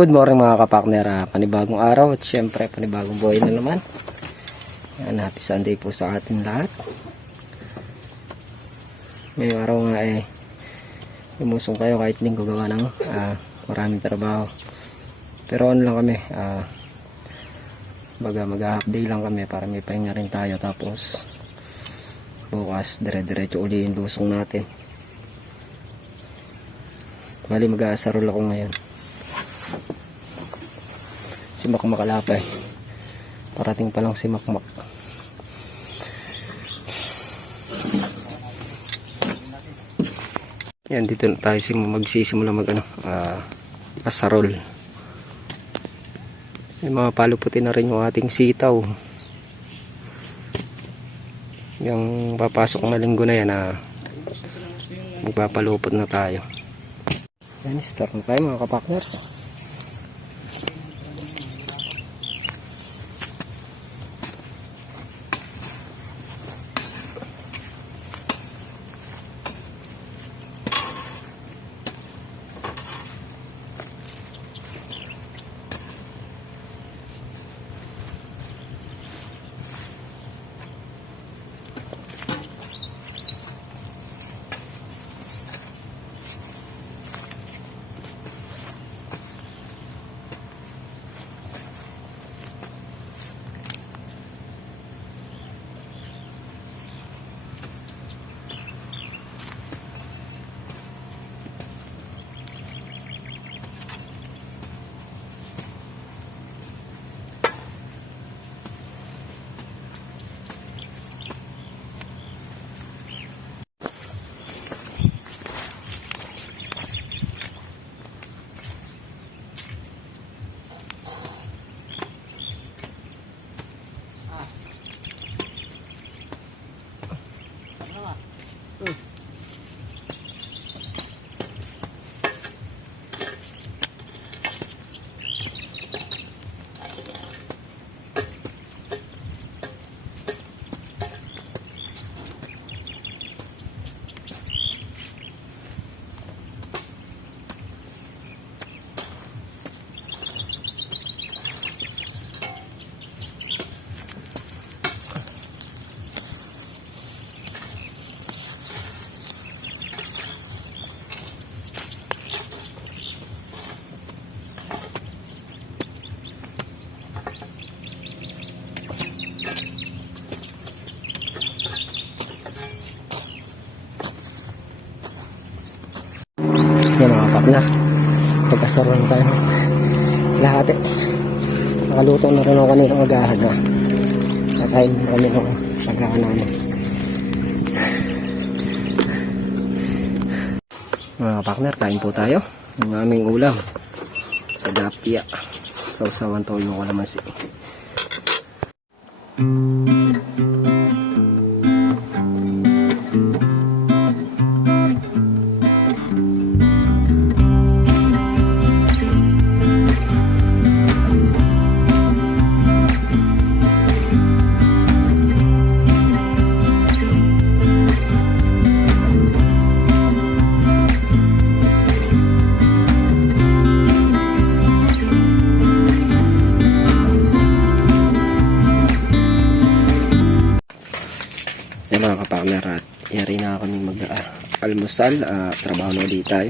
Good morning mga kapakner, panibagong araw at syempre panibagong buhay na naman. Yan, happy Sunday po sa atin lahat. Ngayong araw nga lumusong kayo kahit linggo gawa ng maraming trabaho. Pero ano lang kami, mag-half day lang kami para may pahinga rin tayo. Tapos bukas dire-diretso uli yung lusong natin. Bali mag-aasarol ako ngayon. Si Makmak alapay. Parating pa lang si Makmak. Yan, dito na tayo magsisimula asarol. May mga paluputin na rin yung ating sitaw. Yung papasok na linggo na yan, magpapalupot na tayo. Yan, start na tayo mga kapakners. Yan mga kapakner, pag-asaron tayo lahat nakaluto na rin ako kanina magahan kakain na kami ng agahan namin. Mga kapakner, kain po tayo ng aming ulam, tilapia, sausawan toyo ko naman si mga kapakner, at yari na kami mag-almusal. Trabaho na ulit tayo.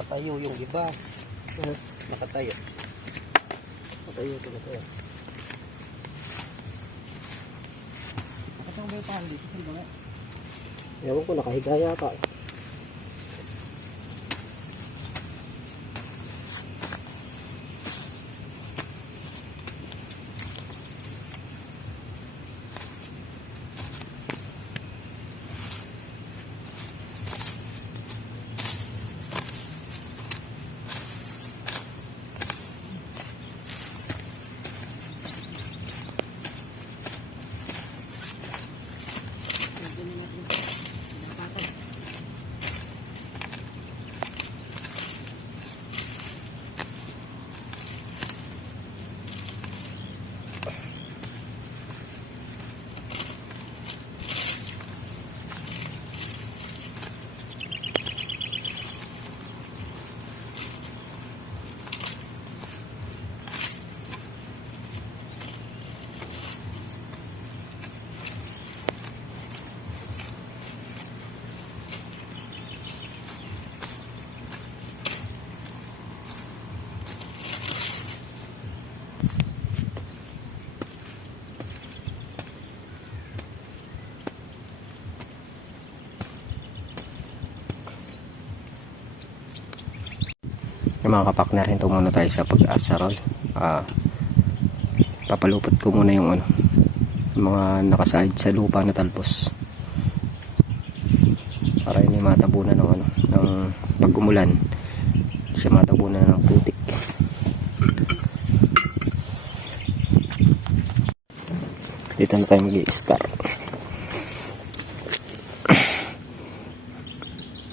Nakatayo yung iba. Nakatayo. Nakatayo ito na ito. Nakatayo ba yung pahal dito? Ewan ko, nakahiga yata. Mga kapakner, hinto muna tayo sa pag-asarol. Papalupot ko muna yung ano, mga nakasahid sa lupa na talbos para hindi matabunan ng ano, ng pag umulan siya matabunan ng putik. Dito na tayo mag-i-start.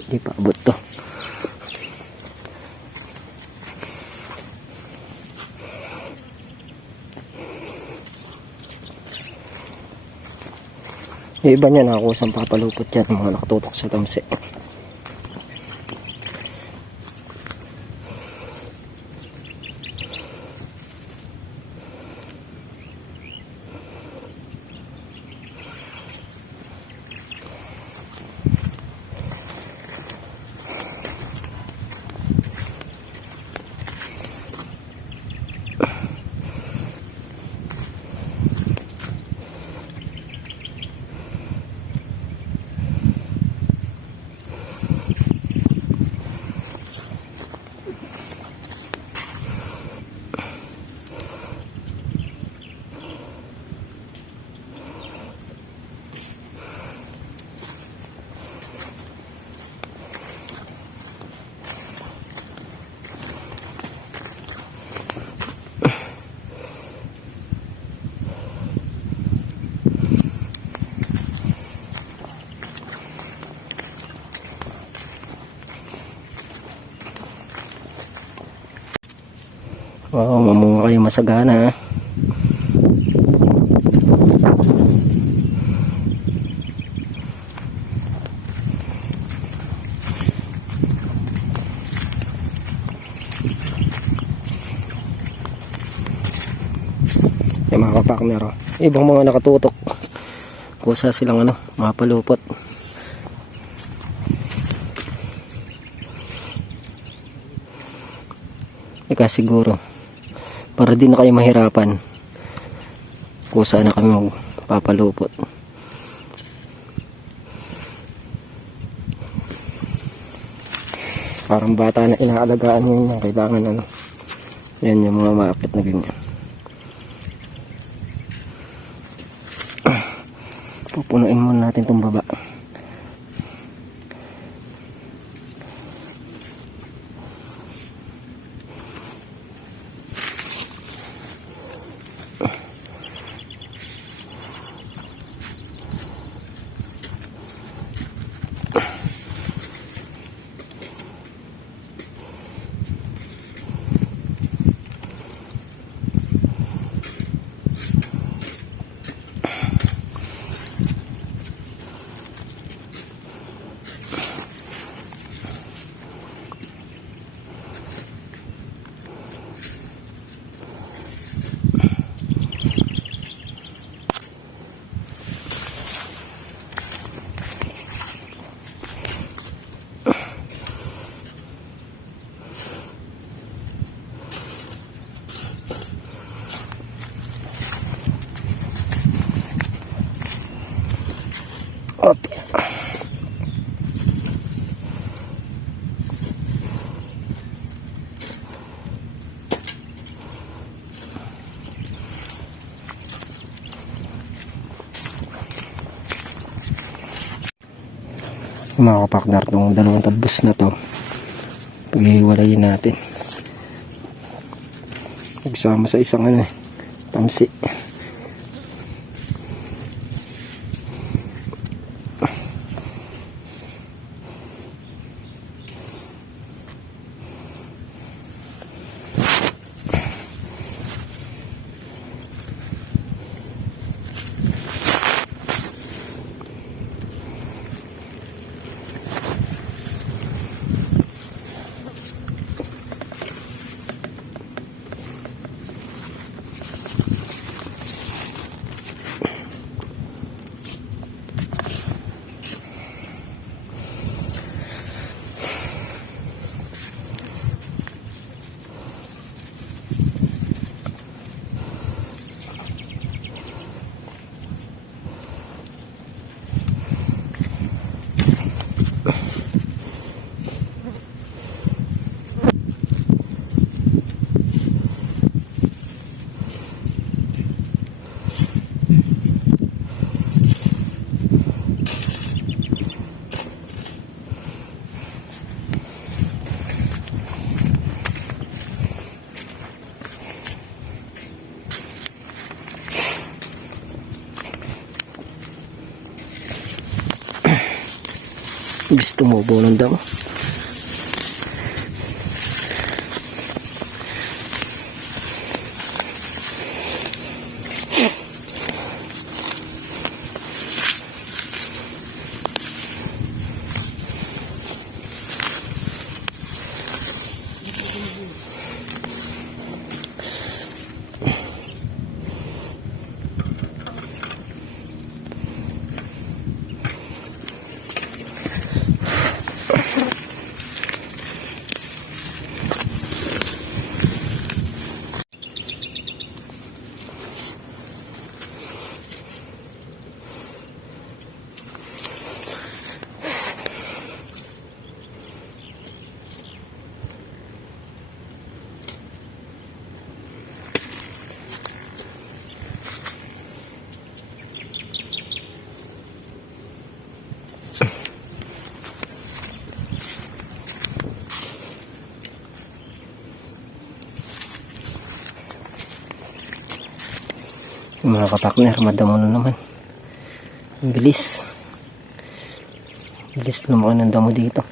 Hindi pa abot to. Yung iba niya nakakusang papalupot yan, mga nakatutok sa tamsi. Wow, mamunga kayo masagana. Yung mga kapakner, ibang mga nakatutok kusa silang ano, mapalupot. Ika siguro para di na kayo mahirapan kusa na kami magpapalupot. Parang bata na inaalagaan yun yung kailangan ano. Yan yung mga maakit na ganyan. Pupunuin muna natin itong baba. Okay. Mga kapaknar, itong dalawang talbos na to paghiwalayin natin magsama sa isang ano, tamsi. Gusto mo po ng damo. Mga kapakner, madamo na naman. Ang bilis. Bilis lumaki ng damo dito.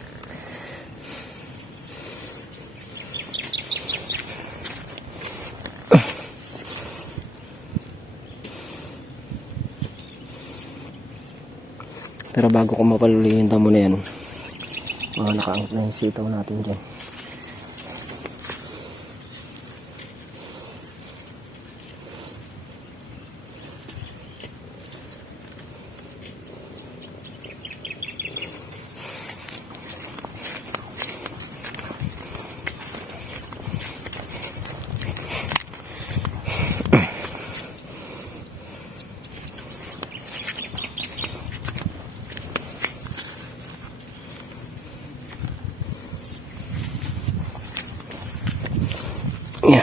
Pero bago ko mapaluli yung damo na yan, nakaangkot na yung sitaw natin dyan. Yan.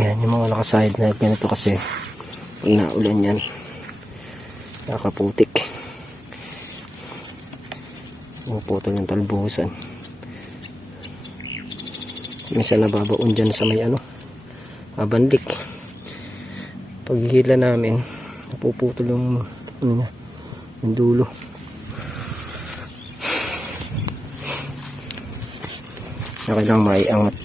Yan yung mga nakaside na ganito kasi pag naulan yan nakaputik, puputol yung talbusan. Minsan nababaon dyan sa may mabandik. Pag hila namin napuputol yung yung dulo. Kailangan maiangat.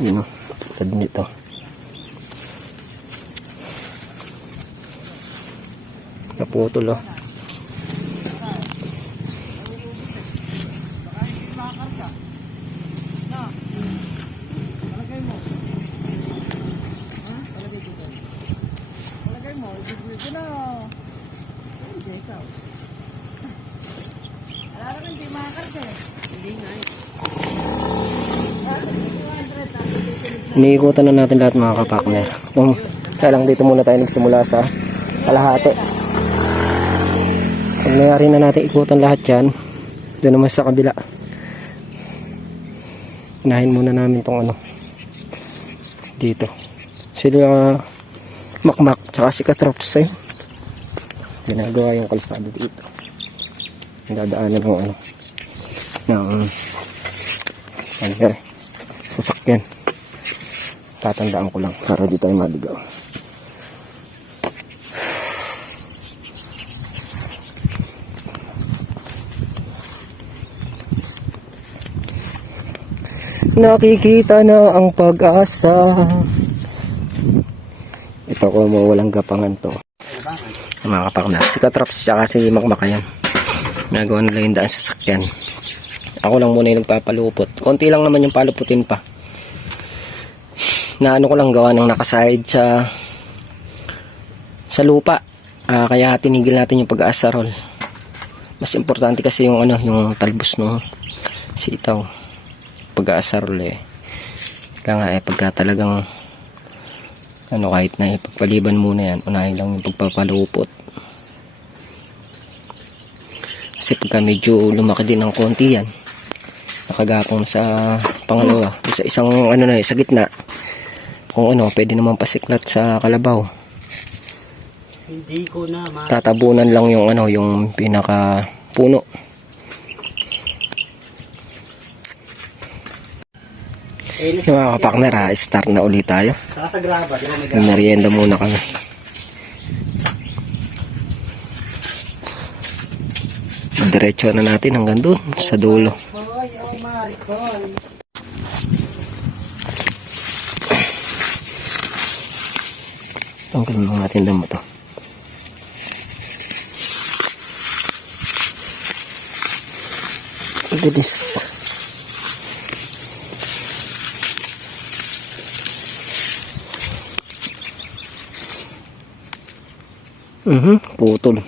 Yun o, tulad nito. Naputol o. Iniikutan na natin lahat mga kapakner. Kaya lang dito muna tayo nagsimula sa kalahati. Pag nangyari na natin ikutan lahat yan, doon naman sa kabila. Unahin muna namin tong dito. Sila Makmak tsaka si Katrops ginagawa yung kalsada dito. Dadaanan ng ng sasakyan. Tatandaan ko lang para di tayo maligaw. Nakikita na ang pag-asa. Ito ko mo walang gapangan to. Mga kapakna. Si Katraps siya kasi Makmakayan. Nagawa nila yung daan sa sakyan. Ako lang muna yung nagpapalupot. Konti lang naman yung paluputin pa. Na ano ko lang gawa ng nakaside sa lupa. Kaya tinigil natin yung pag-aasarol. Mas importante kasi yung yung talbos ng sitaw. Pag-aasarol Kaya nga pagka talagang kahit na ipagpaliban muna yan, unahin lang yung pagpapalupot. Kasi pagka medyo lumaki din ng konti yan, nakagapong sa pangalawa, sa isang sa gitna, kung pwede naman pasiklat sa kalabaw. Hindi ko na tatabunan lang yung yung pinaka puno. Yung mga kapakner, start na ulit tayo. Merienda muna kami. Diretso na natin hanggang doon sa dulo. Tanggalin lang natin damo to. Goodness. Putol.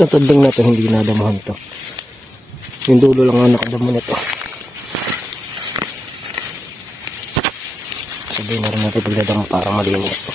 Itong tubig na ito, hindi nadamahan to. Yung dulo lang ang nakadamo na ito. Sabihin na rin natin pagdadamo para malinis.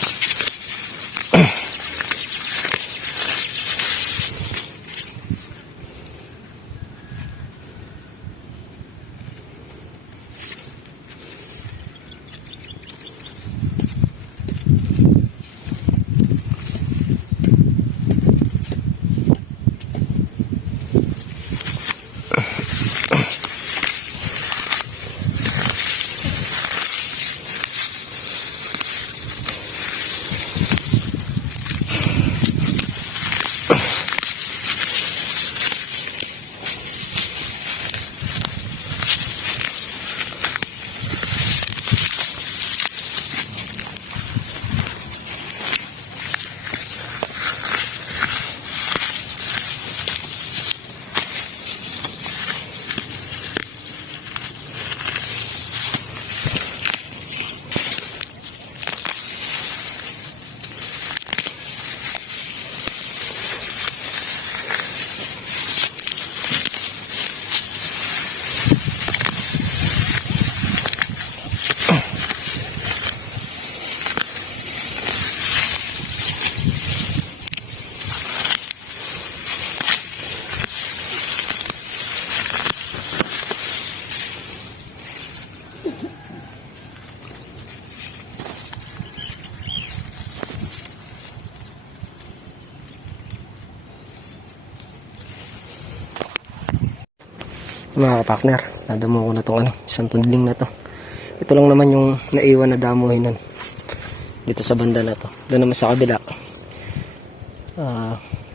Mga partner, nadamo ko na itong isang tudling na to. Ito lang naman yung naiwan na damuhin nun dito sa banda na to. Doon naman sa kabila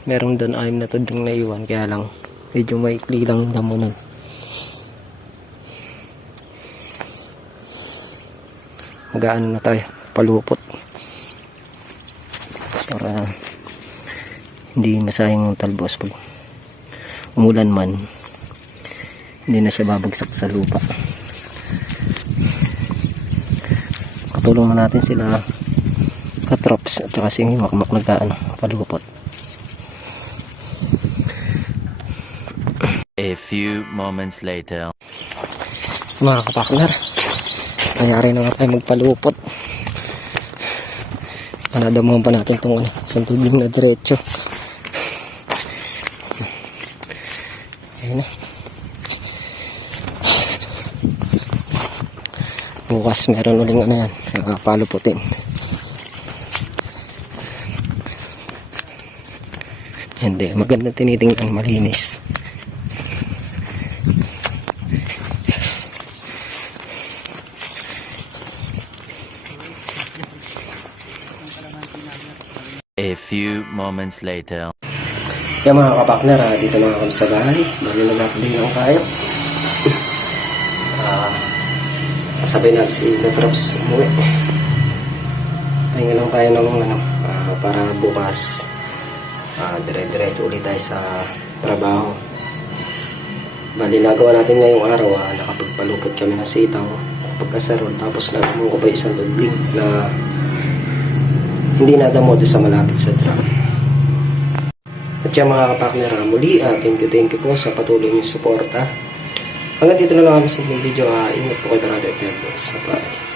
meron doon 6 na tudling naiwan, kaya lang medyo maikli lang yung damo nun. Mag-aano na tayo. palupot para hindi masayang yung talbos pag umulan man, hindi na siya babagsak sa lupa. Katulong mo natin sila katrops at saka si Makmak palupot. A few moments later. Mga kapaknar, nangyari na nga tayo magpalupot. Anadamuhan pa natin itong santudling na diretso. Ayun na. Bukas meron uling yan, paluputin. Hindi, magandang tinitingnan, malinis. A few moments later. Yung mga kapakner, dito na kami sa bahay. Bali nag-update ako kayo. Sabay natin si Katrops umuwi. Pahinga lang tayo ng para bukas dire-diretso ulit tayo sa trabaho. Bali nagawa natin ngayong araw, nakapagpalupot kami ng sitaw, pagkasarol, tapos nagamo ko pa isang tudling na hindi nadamo doon sa malapit sa drum. At yan mga kapakner, muli thank you po sa patuloy niyong suporta. Hanggang dito na lang kami sa video. Ingat po kayo, brother. God bless. Bye.